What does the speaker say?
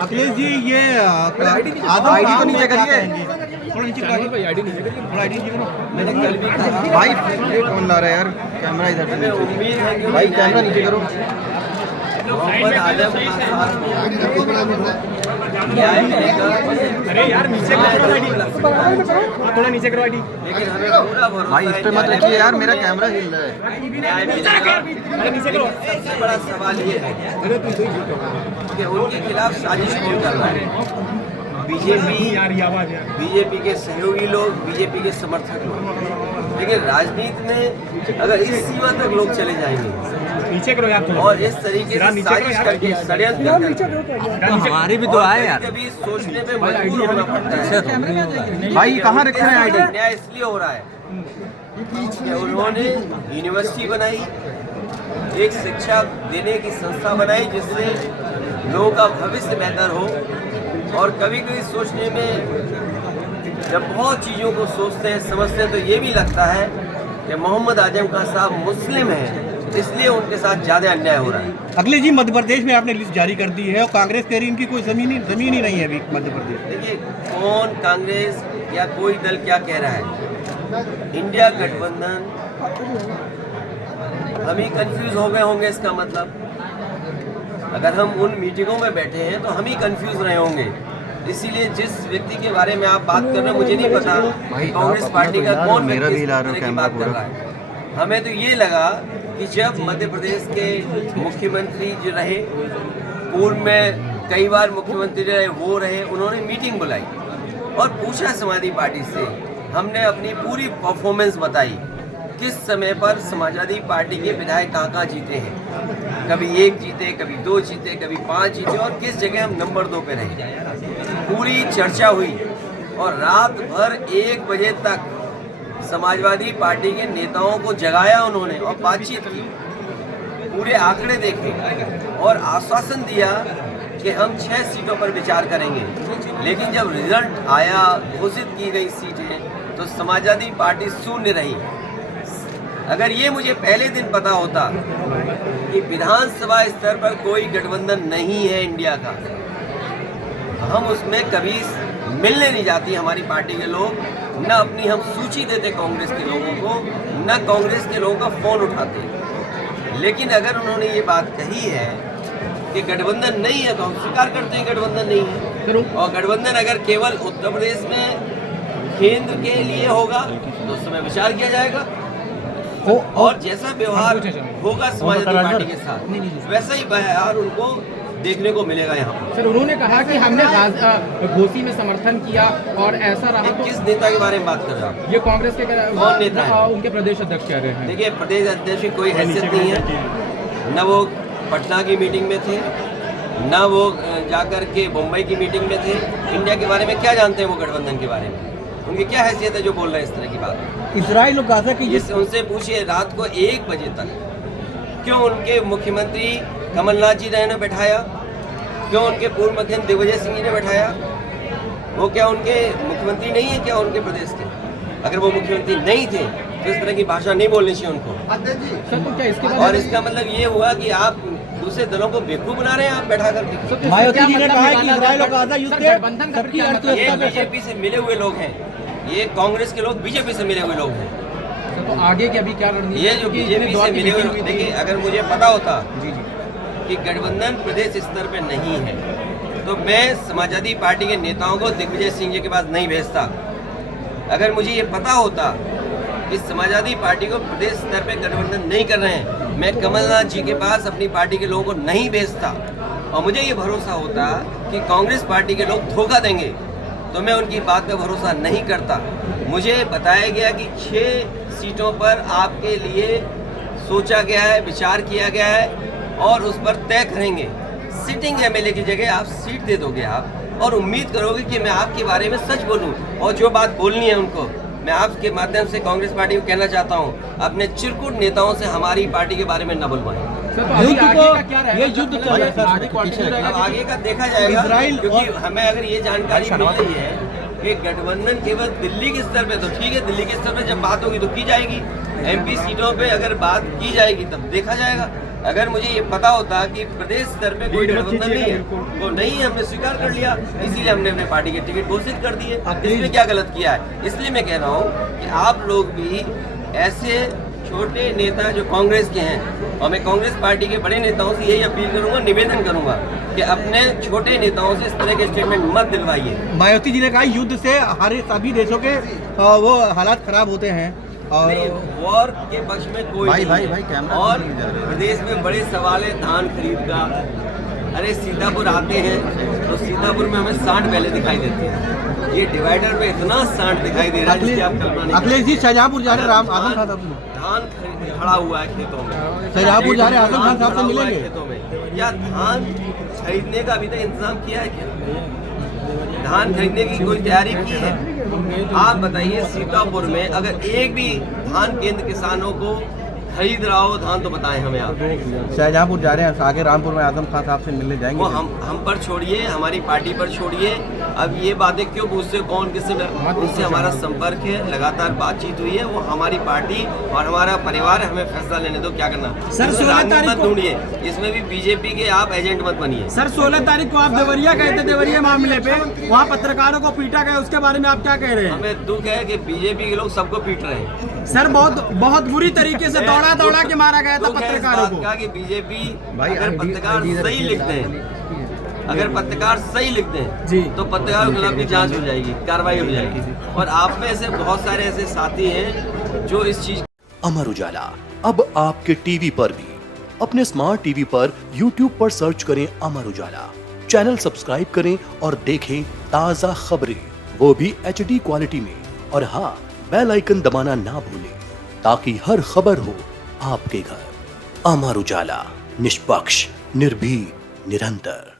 अखिलेश जी ये आईडी तो नीचे करिए, थोड़ा नीचे करो, थोड़ा आईडी नीचे करो। मैंने कल भी कहा भाई ये कौन ला रहा है यार, कैमरा इधर से उम्मीद है कि भाई कैमरा नीचे करो। मोहम्मद आजम अरे यार नीचे करो आईडी, थोड़ा नीचे करो आईडी। लेकिन हमें पूरा भरोसा भाई इस पे मत रखिए यार, मेरा कैमरा हिल रहा है। अरे नीचे करो। सबसे बड़ा सवाल ये है कि उनके खिलाफ साजिश कौन कर रहा है? बीजेपी के सहयोगी लोग, बीजेपी के समर्थक लोग। लेकिन राजनीति में अगर इस सीमा तक लोग चले जाएंगे नीचे करो यार और इस तरीके से साजिश करके षड्यंत्र करके हमारी भी तो आए यार। कभी सोचने पे मजबूर होना पड़ता है। भाई कहाँ रखे हैं आईडी? न्याय इसलिए हो रहा है कि उन्होंने यूनिवर्सिटी बनाई, एक शिक्षा देने की संस्था बनाई जिससे लोगों का भविष्य बेहतर हो। और कभी कभी सोचने में जब बहुत चीज़ों को सोचते हैं समझते हैं तो ये भी लगता है कि मोहम्मद आजम खान साहब मुस्लिम हैं, इसलिए उनके साथ ज़्यादा अन्याय हो रहा है। अखिलेश जी मध्य प्रदेश में आपने लिस्ट जारी कर दी है और कांग्रेस कह रही इनकी कोई जमीन ही नहीं है अभी मध्य प्रदेश। देखिए कौन कांग्रेस या कोई दल क्या कह रहा है, इंडिया गठबंधन, हम ही कंफ्यूज हो गए होंगे। इसका मतलब अगर हम उन मीटिंगों में बैठे हैं तो हम ही कंफ्यूज रहे होंगे। इसीलिए जिस व्यक्ति के बारे में आप बात कर रहे हैं मुझे नहीं पता कांग्रेस पार्टी का कौन व्यक्ति इस तरह की बात कर रहा है। हमें तो ये लगा कि जब मध्य प्रदेश के मुख्यमंत्री जो रहे, पूर्व में कई बार मुख्यमंत्री रहे, वो रहे, उन्होंने मीटिंग बुलाई और पूछा समाजवादी पार्टी से। हमने अपनी पूरी परफॉर्मेंस बताई, किस समय पर समाजवादी पार्टी के विधायक कहाँ जीते हैं, कभी 1 जीते, कभी 2 जीते, कभी 5 जीते और किस जगह हम नंबर 2 पे रहे। पूरी चर्चा हुई और रात भर 1 बजे तक समाजवादी पार्टी के नेताओं को जगाया उन्होंने और बातचीत की, पूरे आंकड़े देखे और आश्वासन दिया कि हम 6 सीटों पर विचार करेंगे। लेकिन जब रिजल्ट आया, घोषित की गई सीटें, तो समाजवादी पार्टी शून्य रही। अगर ये मुझे पहले दिन पता होता कि विधानसभा स्तर पर कोई गठबंधन नहीं है इंडिया का, हम उसमें कभी मिलने नहीं जाती हमारी पार्टी के लोग, न अपनी हम सूची देते कांग्रेस के लोगों को, न कांग्रेस के लोगों का फोन उठाते। लेकिन अगर उन्होंने ये बात कही है कि गठबंधन नहीं है तो हम स्वीकार करते हैं गठबंधन नहीं है। और गठबंधन अगर केवल उत्तर प्रदेश में केंद्र के लिए होगा तो उस समय विचार किया जाएगा और जैसा व्यवहार होगा समाजवादी पार्टी के साथ वैसा ही व्यवहार उनको देखने को मिलेगा यहाँ पर। सर उन्होंने कहा कि हमने घोसी में समर्थन किया और ऐसा रहा तो किस नेता के बारे में बात कर रहा हूँ? ये कांग्रेस के कौन नेता है? उनके प्रदेश अध्यक्ष कह रहे हैं। देखिए प्रदेश अध्यक्ष की कोई हैसियत नहीं है, न वो पटना की मीटिंग में थे, न वो जाकर के मुंबई की मीटिंग में थे। इंडिया के बारे में क्या जानते हैं वो गठबंधन के बारे में? उनकी क्या हैसियत है जो बोल रहे हैं इस तरह की बात? इजराइल और गाजा की उनसे पूछिए रात को 1 बजे तक क्यों उनके मुख्यमंत्री कमलनाथ जी ने बैठाया, क्यों उनके पूर्व मुख्यमंत्री दिग्विजय सिंह जी ने बैठाया? वो क्या उनके मुख्यमंत्री नहीं है क्या उनके प्रदेश के? अगर वो मुख्यमंत्री नहीं थे तो इस तरह की भाषा नहीं बोलनी चाहिए उनको। सर तो क्या इसके बाद और इसका मतलब ये हुआ कि आप दूसरे दलों को बेवकूफ बना रहे हैं आप बैठा करके। मायावती जी ने कहा है कि इजराइल और गाजा युद्ध गठबंधन का सबकी ये अर्थव्यवस्था पे बीजेपी से मिले हुए लोग हैं, ये कांग्रेस के लोग बीजेपी से मिले हुए लोग हैं। तो आगे की अभी क्या रणनीति? ये जो बीजेपी से मिले हुए, देखिए अगर मुझे पता होता कि गठबंधन प्रदेश स्तर पे नहीं है तो मैं समाजवादी पार्टी के नेताओं को दिग्विजय सिंह जी के पास नहीं भेजता। अगर मुझे ये पता होता कि समाजवादी पार्टी को प्रदेश स्तर पे गठबंधन नहीं कर रहे हैं, मैं कमलनाथ जी के पास अपनी पार्टी के लोगों को नहीं भेजता। और मुझे ये भरोसा होता कि कांग्रेस पार्टी के लोग धोखा देंगे तो मैं उनकी बात का भरोसा नहीं करता। मुझे बताया गया कि 6 सीटों पर आपके लिए सोचा गया है, विचार किया गया है और उस पर तय करेंगे। सिटिंग एमएलए की जगह आप सीट दे दोगे आप और उम्मीद करोगे कि मैं आपके बारे में सच बोलूं और जो बात बोलनी है उनको। मैं आपके माध्यम से कांग्रेस पार्टी को कहना चाहता हूं, अपने चिरकुट नेताओं से हमारी पार्टी के बारे में न बुलवाएं। युद्ध को ये युद्ध चल रहा है, अब आगे का देखा जाएगा। इजराइल क्योंकि हमें अगर ये जानकारी मिल रही है कि गठबंधन केवल दिल्ली के स्तर पे, तो ठीक है दिल्ली के स्तर पे जब बात होगी तो की जाएगी, एमपी सीटों पे अगर बात की जाएगी तब देखा जाएगा। अगर मुझे ये पता होता कि प्रदेश स्तर पे कोई गठबंधन नहीं है तो नहीं, हमने स्वीकार कर लिया, इसीलिए हमने अपने पार्टी के टिकट घोषित कर दिए। इसमें क्या गलत किया है? इसलिए मैं कह रहा हूँ कि आप लोग भी ऐसे छोटे नेता जो कांग्रेस के हैं, और मैं कांग्रेस पार्टी के बड़े नेताओं से यही अपील करूंगा, निवेदन करूंगा कि अपने छोटे नेताओं से इस तरह के स्टेटमेंट मत दिलवाइए। मायावती जी ने कहा युद्ध से हमारे सभी देशों के वो हालात खराब होते हैं और वॉर के पक्ष में कोई नहीं है। और प्रदेश में बड़े सवाल है धान खरीद का। अरे सीतापुर आते हैं तो सीतापुर में हमें सांड पहले दिखाई देते हैं, ये डिवाइडर में इतना सांड दिखाई दे रहा है जिसकी आप कल्पना नहीं। अखिलेश जी शाहजहांपुर जा रहे हैं, आजम खान साहब धान खड़ा हुआ है खेतों में, शाहजहांपुर जा रहे हैं, आजम खान साहब से खड़ा हुआ है मिलेंगे। खेतों में। क्या धान खरीदने का अभी तक इंतजाम किया है? क्या धान खरीदने की कोई तैयारी की है? आप बताइए, सीतापुर में अगर एक भी धान केंद्र किसानों को खरीद रहा हो धान तो बताएं हमें आप। शाहजहांपुर जा रहे हैं, आगे रामपुर में आजम खान साहब से मिलने जाएंगे। वो हम पर छोड़िए, हमारी पार्टी पर छोड़िए। अब ये बातें क्यों पूछते, कौन किससे मिला? उनसे हमारा संपर्क है, लगातार बातचीत हुई है। वो हमारी पार्टी और हमारा परिवार है, हमें फैसला लेने दो क्या करना। सर 16 तारीख मत ढूंढिए, इसमें भी बीजेपी के आप एजेंट मत बनिए। सर 16 तारीख को आप देवरिया गए थे, देवरिया मामले पे वहाँ पत्रकारों को पीटा गया, उसके बारे में आप क्या कह रहे हैं? हमें दुख है कि बीजेपी के लोग सबको पीट रहे हैं। सर बहुत बुरी तरीके से दौड़ा के मारा गया था पत्रकारों को। कि बीजेपी अगर पत्रकार सही लिखते हैं, अगर पत्रकार सही लिखते हैं जी, तो पत्रकारों के खिलाफ भी जांच हो जाएगी, कार्रवाई हो जाएगी। और आप में से बहुत सारे ऐसे साथी हैं जो इस चीज। अमर उजाला अब आपके टीवी पर भी। अपने स्मार्ट टीवी पर YouTube पर सर्च करें अमर उजाला, चैनल सब्सक्राइब करें और देखें ताज़ा खबरें, वो भी HD क्वालिटी में। और हाँ, बेल आइकन दबाना ना भूलें ताकि हर खबर हो आपके घर। अमर उजाला, निष्पक्ष, निर्भीक, निरंतर।